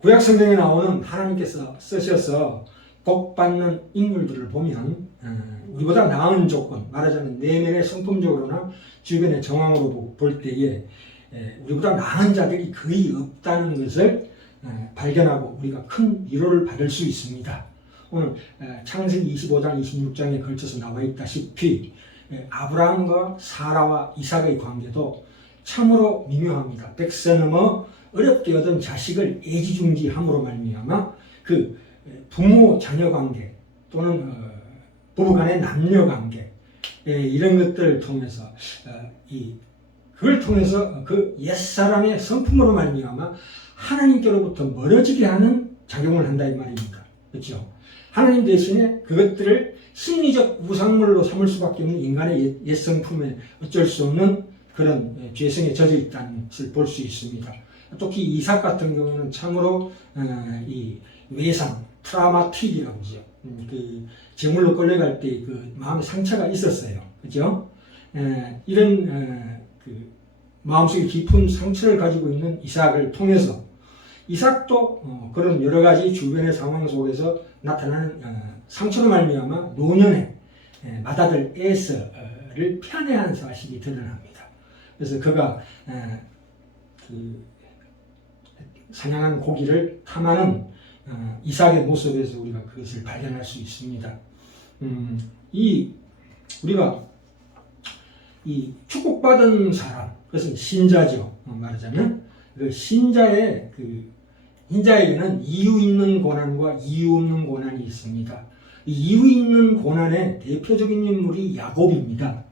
구약 성경에 나오는 하나님께서 쓰셔서 복받는 인물들을 보면 우리보다 나은 조건, 말하자면 내면의 성품적으로나 주변의 정황으로 볼 때에 우리보다 나은 자들이 거의 없다는 것을 발견하고 우리가 큰 위로를 받을 수 있습니다. 오늘 창세기 25장, 26장에 걸쳐서 나와 있다시피 아브라함과 사라와 이삭의 관계도 참으로 미묘합니다. 백세 넘어 어렵게 얻은 자식을 애지중지함으로 말미암아 그 부모 자녀 관계 또는 부부간의 남녀 관계 이런 것들을 통해서 그걸 통해서 그 옛사람의 성품으로 말미암아 하나님께로부터 멀어지게 하는 작용을 한다 이 말입니다. 그렇죠? 하나님 대신에 그것들을 심리적 우상물로 삼을 수밖에 없는 인간의 옛 성품에 어쩔 수 없는 그런 죄성에 젖어 있다는 것을 볼 수 있습니다. 특히 이삭 같은 경우는 참으로 이 외상, 트라우마틱이라고 하죠. 그 제물로 끌려갈 때 그 마음에 상처가 있었어요. 그죠? 이런 그 마음속에 깊은 상처를 가지고 있는 이삭을 통해서 이삭도 그런 여러 가지 주변의 상황 속에서 나타나는 상처로 말미암아 노년에 맏아들 에서를 편애한 사실이 드러납니다. 그래서 그가 그 사냥한 고기를 탐하는 이삭의 모습에서 우리가 그것을 발견할 수 있습니다. 우리가 이 축복받은 사람, 그것은 신자죠. 말하자면 그 신자에게는 이유 있는 고난과 이유 없는 고난이 있습니다. 이유 있는 고난의 대표적인 인물이 야곱입니다.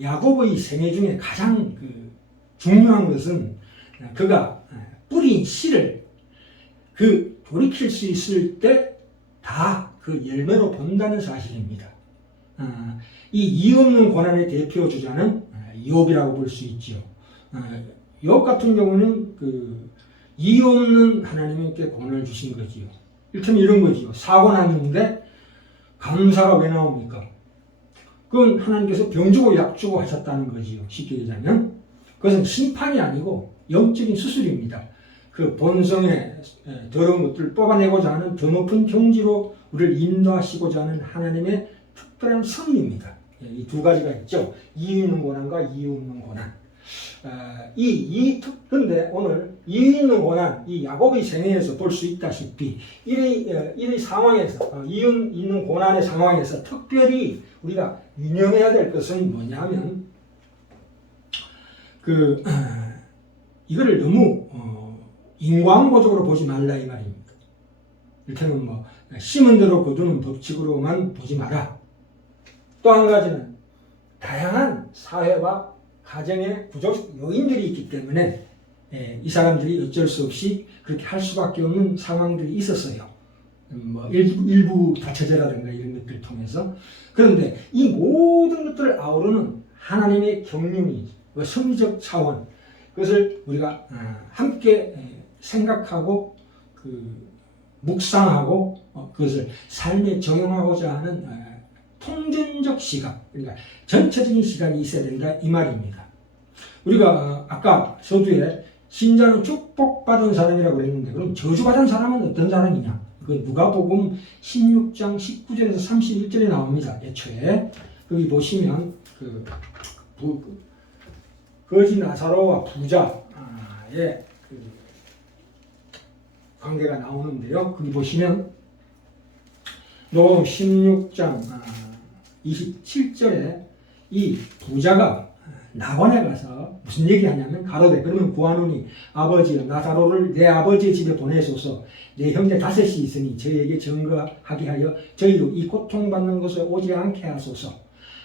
야곱의 생애 중에 가장 중요한 것은 그가 뿌린 씨를 돌이킬 수 있을 때 다 그 열매로 본다는 사실입니다. 이 이유 없는 고난의 대표 주자는 욥이라고 볼 수 있죠. 욥 같은 경우는 이유 없는 하나님께 고난을 주신 거지요. 일테면 이런 거지요. 사고 났는데 감사가 왜 나옵니까? 그건 하나님께서 병 주고 약 주고 하셨다는 거지요. 쉽게 얘기하면 그것은 심판이 아니고 영적인 수술입니다. 그 본성의 더러운 것들을 뽑아내고자 하는 더 높은 경지로 우리를 인도하시고자 하는 하나님의 특별한 섭리입니다. 이 두 가지가 있죠. 이유 있는 고난과 이유 없는 고난. 그런데 오늘 이유 있는 고난, 이 야곱의 생애에서 볼 수 있다시피 이의 상황에서 이유 있는 고난의 상황에서 특별히 우리가 유념해야 될 것은 뭐냐면 이거를 너무 인과응보적으로 보지 말라 이 말입니다. 이를테면 심은 대로 거두는 법칙으로만 보지 마라. 또 한 가지는 다양한 사회와 가정의 구조 요인들이 있기 때문에 이 사람들이 어쩔 수 없이 그렇게 할 수밖에 없는 상황들이 있었어요. 일부 다처제라든가 이런 것들을 통해서. 그런데 이 모든 것들을 아우르는 하나님의 경륜이 섭리적 차원, 그것을 우리가 함께 생각하고 묵상하고 그것을 삶에 적용하고자 하는 통전적 시각, 그러니까 전체적인 시각이 있어야 된다 이 말입니다. 우리가 아까 서두에 신자는 축복받은 사람이라고 그랬는데 그럼 저주받은 사람은 어떤 사람이냐? 그 누가복음 16장 19절에서 31절에 나옵니다. 애초에 거기 보시면 거지 나사로와 부자의 관계가 나오는데요. 거기 보시면 누가복음 16장 27절에 이 부자가 낙원에 가서 무슨 얘기하냐면 가로되 그러면 구하노니 아버지여 나사로를 내 아버지의 집에 보내소서. 내 형제 다섯이 있으니 저에게 증거하게 하여 저희도 이 고통받는 곳에 오지 않게 하소서.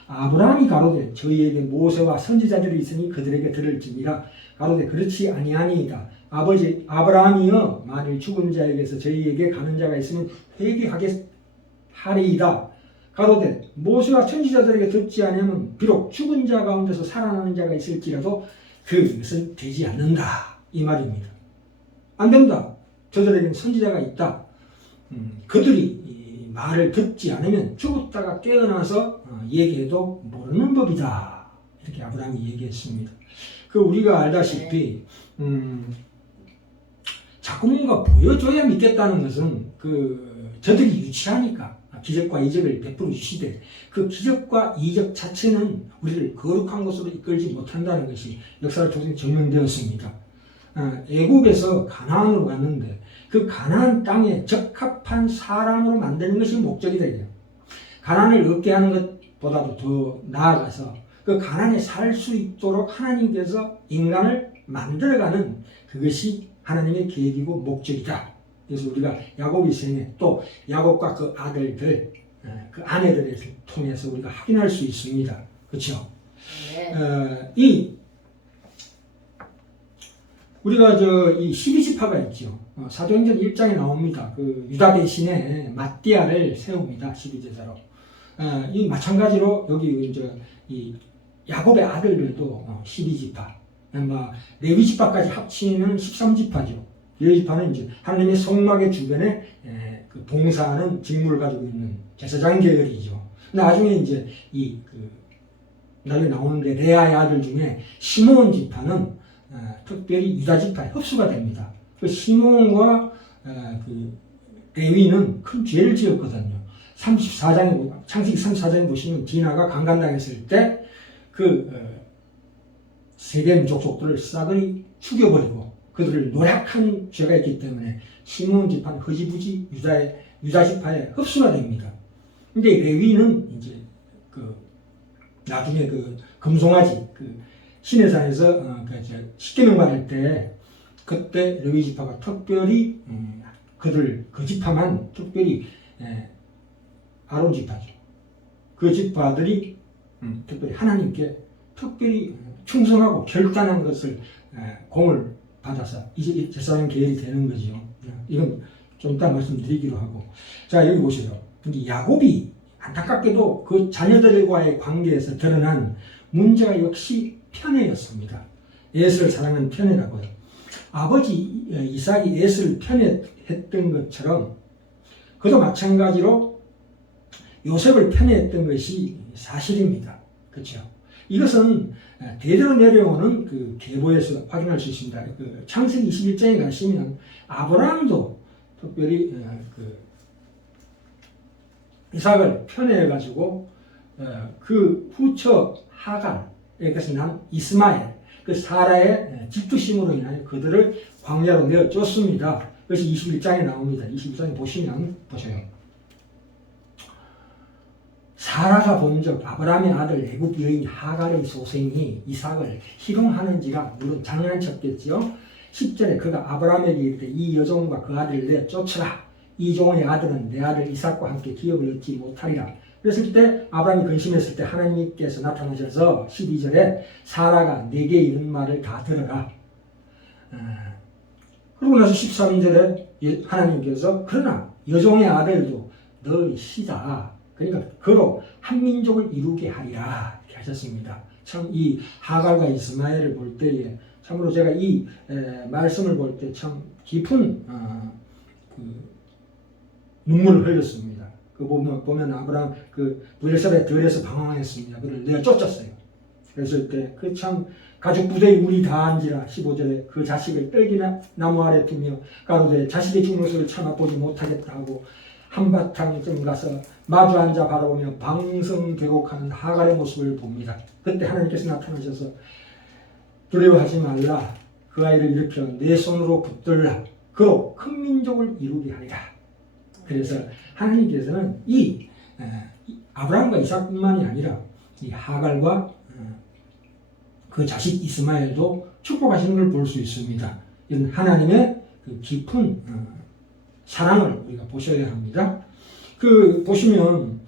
아브라함이 가로되 저희에게 모세와 선지자들이 있으니 그들에게 들을지니라. 가로되 그렇지 아니하니이다. 아버지 아브라함이여 만일 죽은 자에게서 저희에게 가는 자가 있으면 회개하리이다. 가로되 모세와 선지자들에게 듣지 않으면 비록 죽은 자 가운데서 살아나는 자가 있을지라도 그것은 되지 않는다 이 말입니다. 안 된다. 저들에게는 선지자가 있다. 그들이 이 말을 듣지 않으면 죽었다가 깨어나서 얘기해도 모르는 법이다. 이렇게 아브라함이 얘기했습니다. 우리가 알다시피 자꾸 뭔가 보여줘야 믿겠다는 것은 저들이 유치하니까 기적과 이적을 베풀어 주시되 그 기적과 이적 자체는 우리를 거룩한 곳으로 이끌지 못한다는 것이 역사를 통해 증명되었습니다. 애국에서 가나안으로 갔는데 그 가나안 땅에 적합한 사람으로 만드는 것이 목적이다. 가나안을 얻게 하는 것보다도 더 나아가서 그 가나안에 살 수 있도록 하나님께서 인간을 만들어가는 그것이 하나님의 계획이고 목적이다. 그래서 우리가 야곱의 생애 또 야곱과 그 아들들, 그 아내들을 통해서 우리가 확인할 수 있습니다. 그렇죠? 네. 우리가 이 12지파가 있죠. 사도행전 1장에 나옵니다. 그 유다 대신에 마띠아를 세웁니다. 12제사로. 이 마찬가지로 여기 이 야곱의 아들들도 12지파, 레위지파까지 합치면 13지파죠. 레위지파는 이제 하나님의 성막의 주변에 그 봉사하는 직무를 가지고 있는 제사장 계열이죠. 나중에 이제 나중에 나오는데 레아의 아들 중에 시므온 지파는 특별히 유다 지파에 흡수가 됩니다. 그 시므온과 그 레위는 큰 죄를 지었거든요. 34장에 창세기 34장에 보시면 디나가 강간당했을 때 세겜 족속들을 싸그리 죽여버리고 그들을 노략한 죄가 있기 때문에 시므온 지파는 흐지부지 유다 지파에 흡수가 됩니다. 근데 레위는 이제 나중에 금송아지 시내산에서 십계명 받을 때 그때 레위 지파가 특별히 그 지파만 특별히 아론 지파죠. 그 지파들이 특별히 하나님께 특별히 충성하고 결단한 것을 공을 받아서 이제 제사장 계열이 되는 거죠. 이건 좀 이따 말씀드리기로 하고. 자, 여기 보세요. 근데 야곱이 안타깝게도 그 자녀들과의 관계에서 드러난 문제가 역시 편애였습니다. 에서를 사랑하는 편애라고요. 아버지 이삭이 에서를 편애했던 것처럼 그도 마찬가지로 요셉을 편애했던 것이 사실입니다. 그렇죠? 이것은 대대로 내려오는 그 계보에서 확인할 수 있습니다. 창세기 21장에 가시면 아브라함도 특별히 이삭을 편애해가지고 그 후처 하갈에게서 난 이스마엘, 그 사라의 질투심으로 인하여 그들을 광야로 내어줬습니다. 그것이 21장에 나옵니다. 21장에 보시면 보세요. 사라가 본즉 아브라함의 아들 애굽 여인 하갈의 소생이 이삭을 희롱하는지라 물론 장난쳤겠지요. 10절에 그가 아브라함에게 이르되 이 여종과 그 아들을 내쫓으라. 이 종의 아들은 내 아들 이삭과 함께 기업을 얻지 못하리라. 그랬을 때 아브라함이 근심했을 때 하나님께서 나타나셔서 12절에 사라가 내게 이른 말을 다 들어라. 그러고 나서 13절에 하나님께서 그러나 여종의 아들도 너의 시다. 그러니까 그로 한 민족을 이루게 하리라 이렇게 하셨습니다. 참 이 하갈과 이스마엘을 볼 때에 참으로 제가 이 말씀을 볼 때 참 깊은 눈물을 흘렸습니다. 보면 아브라함 브엘사바의 들에서 방황했습니다. 그를 내가 쫓았어요. 그랬을 때 그 참 가죽 부대에 물이 다한지라 15절에 그 자식을 떨기나 나무 아래 두며 가로되 자식의 죽는 것을 참아보지 못하겠다 하고 한바탕쯤 가서 마주 앉아 바라보며 방성되곡하는 하갈의 모습을 봅니다. 그때 하나님께서 나타나셔서 두려워하지 말라. 그 아이를 일으켜 내 손으로 붙들라. 그로 큰 민족을 이루게 하리라. 그래서 하나님께서는 이 아브라함과 이삭뿐만이 아니라 이 하갈과 그 자식 이스마엘도 축복하시는 걸 볼 수 있습니다. 이런 하나님의 그 깊은 사랑을 우리가 보셔야 합니다. 보시면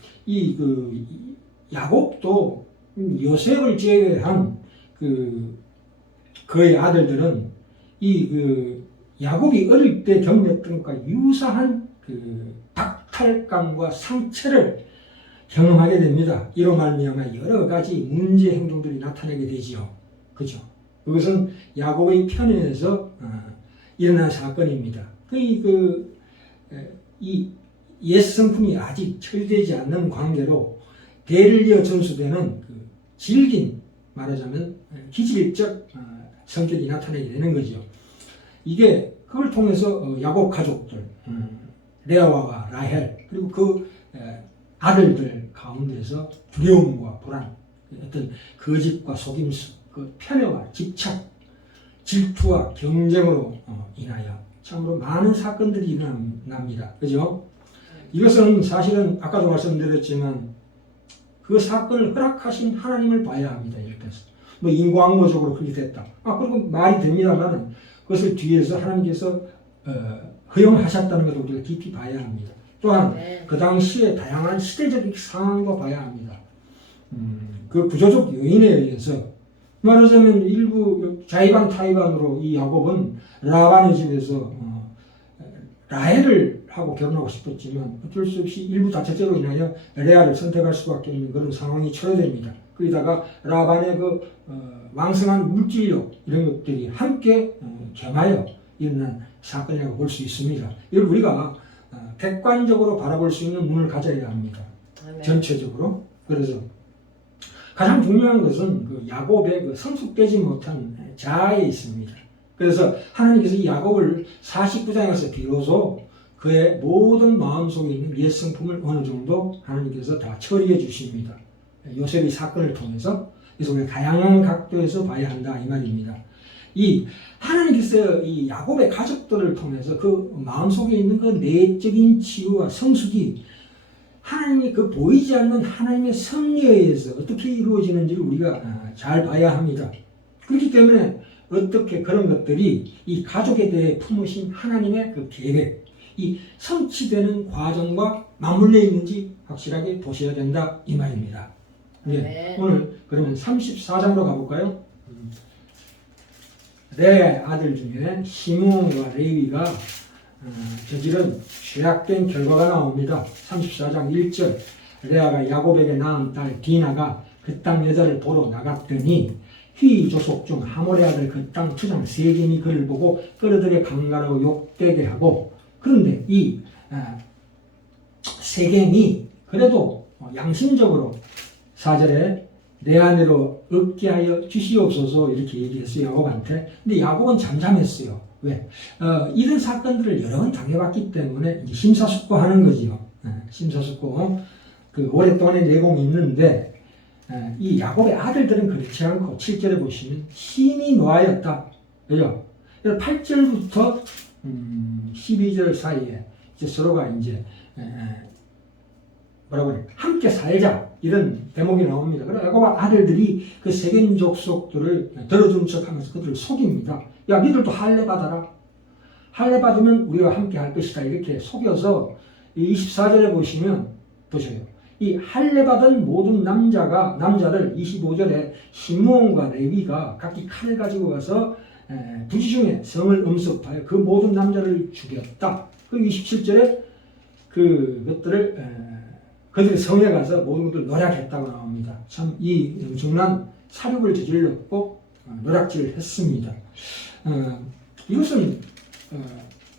야곱도 요셉을 제외한 그의 아들들은 야곱이 어릴 때 경험했던 것과 유사한 박탈감과 상처를 경험하게 됩니다. 이로 말미암아 여러 가지 문제 행동들이 나타나게 되지요. 그죠? 그것은 야곱의 편에서 일어난 사건입니다. 이 옛 성품이 아직 철되지 않는 관계로 대를 이어 전수되는 질긴 말하자면 기질적 성격이 나타나게 되는 거죠. 이게 그걸 통해서 야곱 가족들, 레아와 라헬, 그리고 그 아들들 가운데서 두려움과 불안, 어떤 거짓과 속임수, 그 편애와 집착, 질투와 경쟁으로 인하여 참으로 많은 사건들이 일어납니다. 그죠? 이것은 사실은 아까도 말씀드렸지만 그 사건을 허락하신 하나님을 봐야 합니다. 이렇게 해서. 뭐 인과응보적으로 그렇게 됐다. 그리고 말이 됩니다만 그것을 뒤에서 하나님께서 허용하셨다는 것을 우리가 깊이 봐야 합니다. 또한 그 당시에 다양한 시대적 상황도 봐야 합니다. 그 구조적 요인에 의해서 말하자면 일부 자의반 타의반으로 이 야곱은 라반의 집에서 라헬을 하고 결혼하고 싶었지만 어쩔 수 없이 일부 다처제로 인하여 레아를 선택할 수밖에 없는 그런 상황이 초래됩니다. 거기다가 라반의 그 왕성한 물질력 이런 것들이 함께 겸하여 일어난 사건이라고 볼 수 있습니다. 이걸 우리가 객관적으로 바라볼 수 있는 눈을 가져야 합니다. 네. 전체적으로. 그래서 가장 중요한 것은 그 야곱의 그 성숙되지 못한 자아에 있습니다. 그래서 하나님께서 이 야곱을 49장에서 비로소 그의 모든 마음속에 있는 옛 성품을 어느 정도 하나님께서 다 처리해 주십니다. 요셉의 사건을 통해서. 그래서 우리가 다양한 각도에서 봐야 한다 이 말입니다. 이 하나님께서 이 야곱의 가족들을 통해서 그 마음속에 있는 그 내적인 치유와 성숙이 하나님이 그 보이지 않는 하나님의 섭리에 의해서 어떻게 이루어지는지를 우리가 잘 봐야 합니다. 그렇기 때문에 어떻게 그런 것들이 이 가족에 대해 품으신 하나님의 그 계획, 이 성취되는 과정과 맞물려 있는지 확실하게 보셔야 된다 이 말입니다. 네. 오늘 그러면 34장으로 가볼까요? 레아의 아들 중에 시므온과 레위가 저지른 죄악된 결과가 나옵니다. 34장 1절 레아가 야곱에게 낳은 딸 디나가 그 땅 여자를 보러 나갔더니 휘 조속 중 하몰의 아들 그 땅 투장 세겜이 그를 보고 끌어들여 강간하고 욕되게 하고, 그런데 이 세겜이 그래도 양심적으로 4절에 내 아내로 얻게 하여 주시옵소서 이렇게 얘기했어요. 야곱한테. 근데 야곱은 잠잠했어요. 왜? 이런 사건들을 여러 번 당해봤기 때문에 이제 심사숙고하는 거지요. 심사숙고. 그 오랫동안의 내공이 있는데 이 야곱의 아들들은 그렇지 않고 7절에 보시면 힘이 노하였다. 그죠? 8절부터 12절 사이에 이제 서로가 이제 뭐라고 해요? 함께 살자 이런 대목이 나옵니다. 그래서 야곱의 아들들이 그 세겜 족속들을 들어준 척하면서 그들을 속입니다. 야, 니들도 할례 받아라. 할례 받으면 우리가 함께 할 것이다. 이렇게 속여서 24절에 보시면 보세요. 이 할례 받은 모든 남자를 25절에 시므온과 레위가 각기 칼을 가지고 가서 부지 중에 성을 음습하여 그 모든 남자를 죽였다. 그리고 27절에 그것들을 그들이 성에 가서 모든 것들을 노략했다고 나옵니다. 참 이 엄청난 사륙을 저질렀고 노략질을 했습니다. 이것은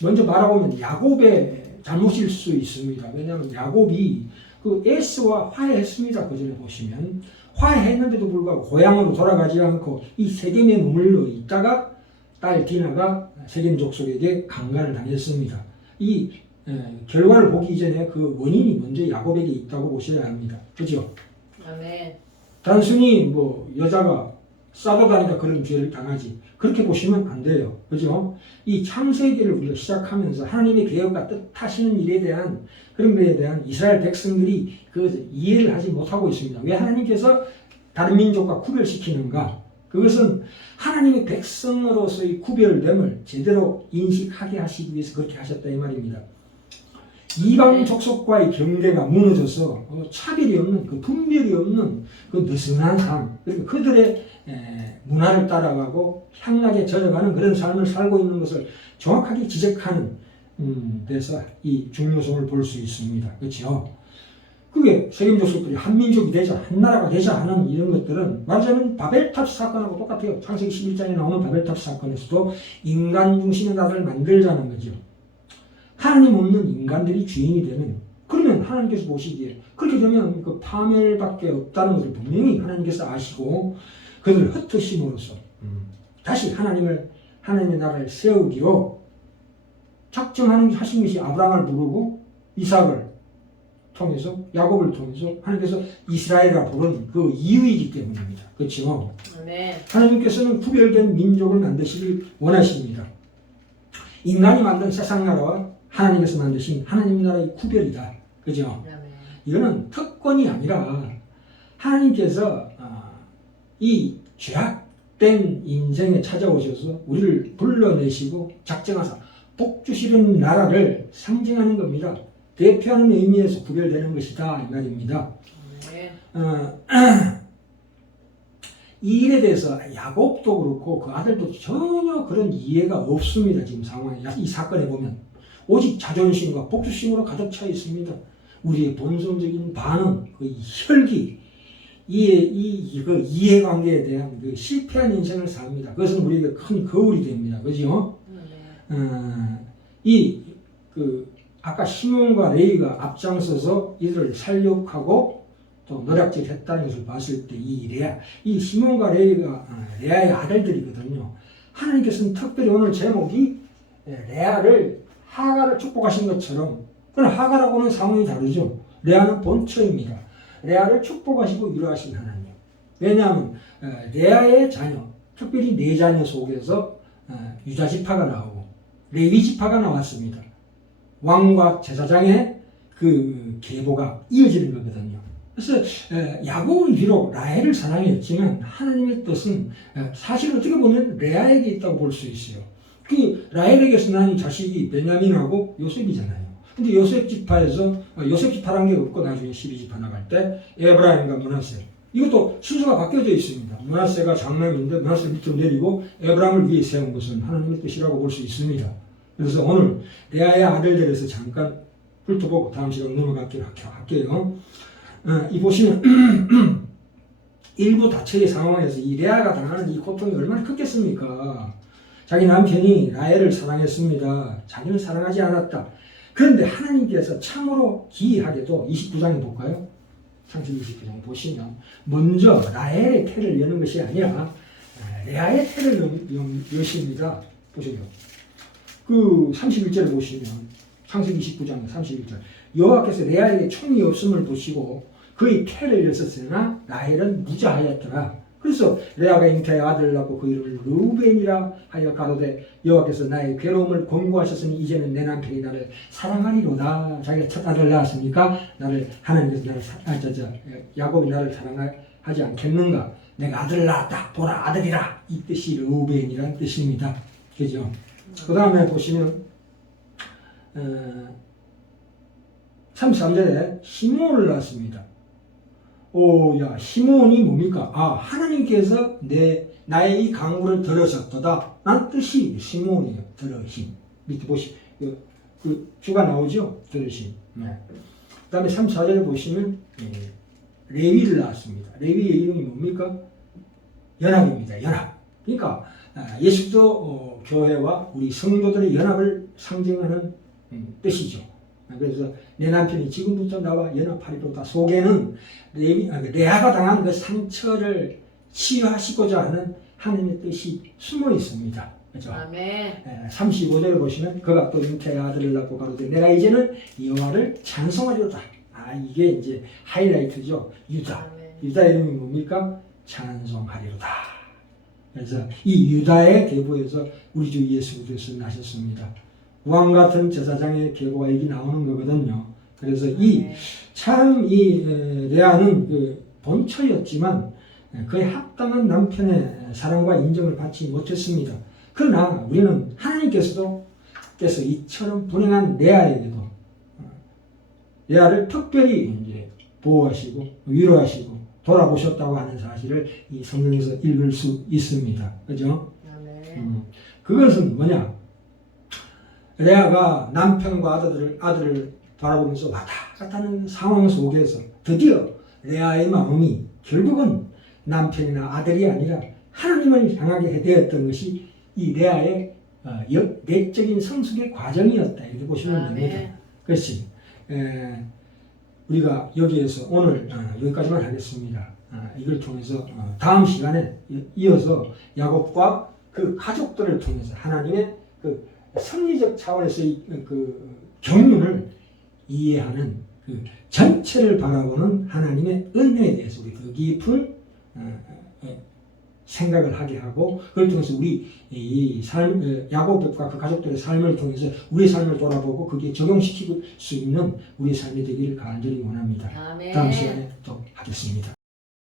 먼저 말하면 야곱의 잘못일 수 있습니다. 왜냐하면 야곱이 그 에스와 화해했습니다. 그 전에 보시면 화해했는데도 불구하고 고향으로 돌아가지 않고 이 세겜에 머물러 있다가 딸 디나가 세겜 족속에게 강간을 당했습니다. 이 결과를 보기 이전에 그 원인이 먼저 야곱에게 있다고 보셔야 합니다. 그죠? 아멘. 단순히 뭐 여자가 싸돌아다니까 그런 죄를 당하지 그렇게 보시면 안 돼요. 그죠? 이 창세기를 우리가 시작하면서 하나님의 계획과 뜻하시는 일에 대한 그런 것에 대한 이스라엘 백성들이 그 이해를 하지 못하고 있습니다. 왜 하나님께서 다른 민족과 구별시키는가? 그것은 하나님의 백성으로서의 구별됨을 제대로 인식하게 하시기 위해서 그렇게 하셨다 이 말입니다. 이방 족속과의 경계가 무너져서 차별이 없는 그 분별이 없는 그 느슨한 삶, 그러니까 그들의 문화를 따라가고 향락에 젖어가는 그런 삶을 살고 있는 것을 정확하게 지적하는 데서 이 중요성을 볼 수 있습니다. 그렇죠? 그게 세겜 족속들이 한 민족이 되자, 한 나라가 되자 하는 이런 것들은 말하자면 바벨탑 사건하고 똑같아요. 창세기 11장에 나오는 바벨탑 사건에서도 인간 중심의 나라를 만들자는 거죠. 하나님 없는 인간들이 주인이 되는, 그러면 하나님께서 보시기에 그렇게 되면 그 파멸밖에 없다는 것을 분명히 하나님께서 아시고 그들을 흩으심으로써 다시 하나님의 나라를 세우기로 하신 것이 아브라함을 부르고 이삭을 통해서 야곱을 통해서 하나님께서 이스라엘이라 부른 그 이유이기 때문입니다. 그렇죠? 네. 하나님께서는 구별된 민족을 만드시길 원하십니다. 인간이 만든 세상 나라와 하나님께서 만드신 하나님 나라의 구별이다. 그죠? 네. 이거는 특권이 아니라 하나님께서 이 죄악된 인생에 찾아오셔서 우리를 불러내시고 작정하사 복 주시는 나라를 상징하는 겁니다. 대표하는 의미에서 구별되는 것이다 이 말입니다. 네. 이 일에 대해서 야곱도 그렇고 그 아들도 전혀 그런 이해가 없습니다. 지금 상황에 이 사건에 보면 오직 자존심과 복수심으로 가득 차 있습니다. 우리의 본성적인 반응, 그 혈기, 그 이해관계에 대한 그 실패한 인생을 삽니다. 그것은 우리에게 큰 거울이 됩니다. 그죠? 아까 시몬과 레위가 앞장서서 이들을 살육하고 또 노략질 했다는 것을 봤을 때 이 시몬과 레위가 레아의 아들들이거든요. 하나님께서는 특별히 오늘 제목이 레아를 하가를 축복하신 것처럼, 그러나 하가라고는 상황이 다르죠. 레아는 본처입니다. 레아를 축복하시고 위로하신 하나님. 왜냐하면 레아의 자녀, 특별히 네 자녀 속에서 유다 지파가 나오고 레위 지파가 나왔습니다. 왕과 제사장의 그 계보가 이어지는 거거든요. 그래서 야곱은 비록 라헬을 사랑했지만 하나님의 뜻은 사실 어떻게 보면 레아에게 있다고 볼 수 있어요. 그 라헬에게서 난 자식이 베냐민하고 요셉이잖아요. 근데 요셉 지파란 게 없고 나중에 12지파 나갈 때 에브라임과 므낫세, 이것도 순서가 바뀌어져 있습니다. 므낫세가 장남인데 므낫세를 밑으로 내리고 에브라임을 위에 세운 것은 하나님의 뜻이라고 볼 수 있습니다. 그래서 오늘 레아의 아들들에서 잠깐 훑어보고 다음 시간 넘어가기로 할게요. 이 보시면 일부 다처의 상황에서 이 레아가 당하는 이 고통이 얼마나 크겠습니까? 자기 남편이 라헬을 사랑했습니다. 자기는 사랑하지 않았다. 그런데 하나님께서 참으로 기이하게도 29장에 볼까요? 창세기 29장 보시면 먼저 라헬의 태를 여는 것이 아니라 레아의 태를 여십니다. 보세요. 그 31절을 보시면 창세기 29장 31절 여호와께서 레아에게 총이 없음을 보시고 그의 태를 여셨으나 라헬은 무자하였더라. 그래서 레아가 잉태하여 아들을 낳고 그 이름을 르우벤이라 하여 가로되 여호와께서 나의 괴로움을 권고하셨으니 이제는 내 남편이 나를 사랑하리로다. 자기가 첫 아들을 낳았으니까 하나님께서 야곱이 나를 사랑하지 않겠는가? 내가 아들을 낳았다. 보라 아들이라. 이 뜻이 르우벤이라는 뜻입니다. 그죠? 그 다음에 보시면 33절에 시몬을 낳았습니다. 시몬이 뭡니까? 하나님께서 나의 이 강구를 들으셨도다. 란 뜻이 시몬이에요. 들으심. 밑에 보시, 그 주가 나오죠? 들으심. 네. 그 다음에 34절에 보시면 레위를 낳았습니다. 레위의 이름이 뭡니까? 연합입니다. 연합. 그러니까 예수도 교회와 우리 성도들의 연합을 상징하는 뜻이죠. 그래서 내 남편이 지금부터 나와 연합하리로다. 속에는 레아가 당한 그 상처를 치유하시고자 하는 하나님의 뜻이 숨어 있습니다. 그렇죠? 아멘. 35절을 보시면 그가 또 잉태의 아들을 낳고 가로되 내가 이제는 여호와를 찬송하리로다. 이게 이제 하이라이트죠. 유다. 아멘. 유다 이름이 뭡니까? 찬송하리로다. 그래서 이 유다의 계보에서 우리 주 예수 그리스도 나셨습니다. 왕 같은 제사장의 계보가 여기 나오는 거거든요. 그래서 레아는 그 본처였지만 그에 합당한 남편의 사랑과 인정을 받지 못했습니다. 그러나 우리는 하나님께서 이처럼 불행한 레아에게도 레아를 특별히 이제 보호하시고 위로하시고 돌아보셨다고 하는 사실을 이 성경에서 읽을 수 있습니다. 그죠? 그것은 뭐냐? 레아가 남편과 아들을 바라보면서 왔다 갔다 하는 상황 속에서 드디어 레아의 마음이 결국은 남편이나 아들이 아니라 하나님을 향하게 되었던 것이 이 레아의 내적인 성숙의 과정이었다. 이렇게 보시면 됩니다. 그렇지. 우리가 여기에서 오늘 여기까지만 하겠습니다. 이걸 통해서 다음 시간에 이어서 야곱과 그 가족들을 통해서 하나님의 그 성리적 차원에서의 그 경륜을 이해하는 그 전체를 바라보는 하나님의 은혜에 대해서 우리 더 깊은 생각을 하게 하고, 그걸 통해서 우리 이 삶, 야곱과 그 가족들의 삶을 통해서 우리의 삶을 돌아보고 거기에 적용시킬 수 있는 우리의 삶이 되기를 간절히 원합니다. 아멘. 다음 시간에 또 하겠습니다.